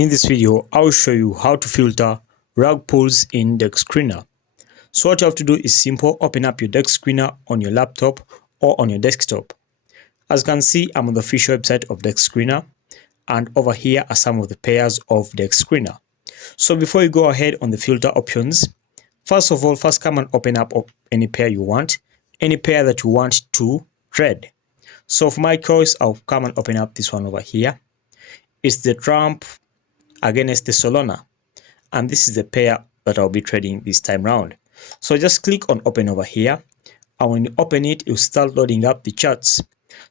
In this video, I'll show you how to filter Rugpulls in Dexscreener. So what you have to do is simple, open up your Dexscreener on your laptop or on your desktop. As you can see, I'm on the official website of Dexscreener, and over here are some of the pairs of Dexscreener. So before you go ahead on the filter options, first of all, come and open up any pair you want, any pair that you want to trade. So for my choice, I'll come and open up this one over here. It's the Trump against the Solana, and this is the pair that I'll be trading this time round. So just click on open over here, and when you open it, you'll start loading up the charts.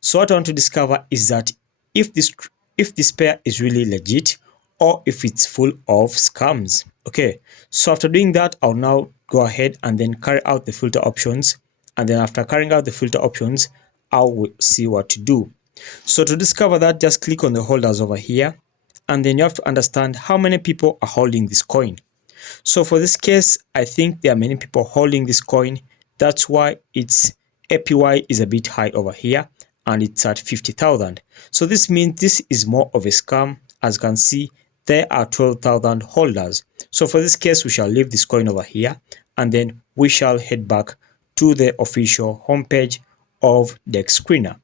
So what I want to discover is that if this pair is really legit or if it's full of scams. Okay, so after doing that, I'll now go ahead and then carry out the filter options, and then after carrying out the filter options, I will see what to do. So to discover that, just click on the holders over here, and then you have to understand how many people are holding this coin. So for this case, I think there are many people holding this coin. That's why its APY is a bit high over here, and it's at 50,000. So this means this is more of a scam. As you can see, there are 12,000 holders. So for this case, we shall leave this coin over here, and then we shall head back to the official homepage of Dexscreener.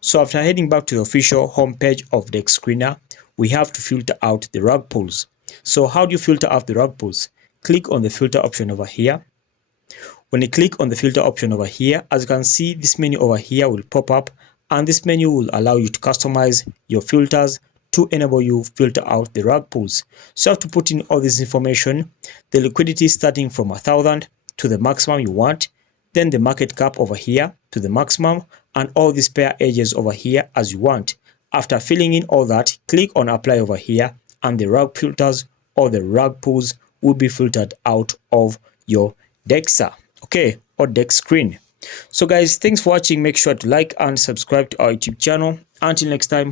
So after heading back to the official homepage of Dexscreener, we have to filter out the Rugpulls. So how do you filter out the Rugpulls? Click on the filter option over here. When you click on the filter option over here, as you can see, this menu over here will pop up, and this menu will allow you to customize your filters to enable you filter out the Rugpulls. So you have to put in all this information, the liquidity starting from 1,000 to the maximum you want, then the market cap over here to the maximum, and all these pair edges over here as you want. After filling in all that, click on apply over here, and the rug filters or the Rugpulls will be filtered out of your Dexa, okay, or Dexscreen. So guys, thanks for watching. Make sure to like and subscribe to our YouTube channel. Until next time.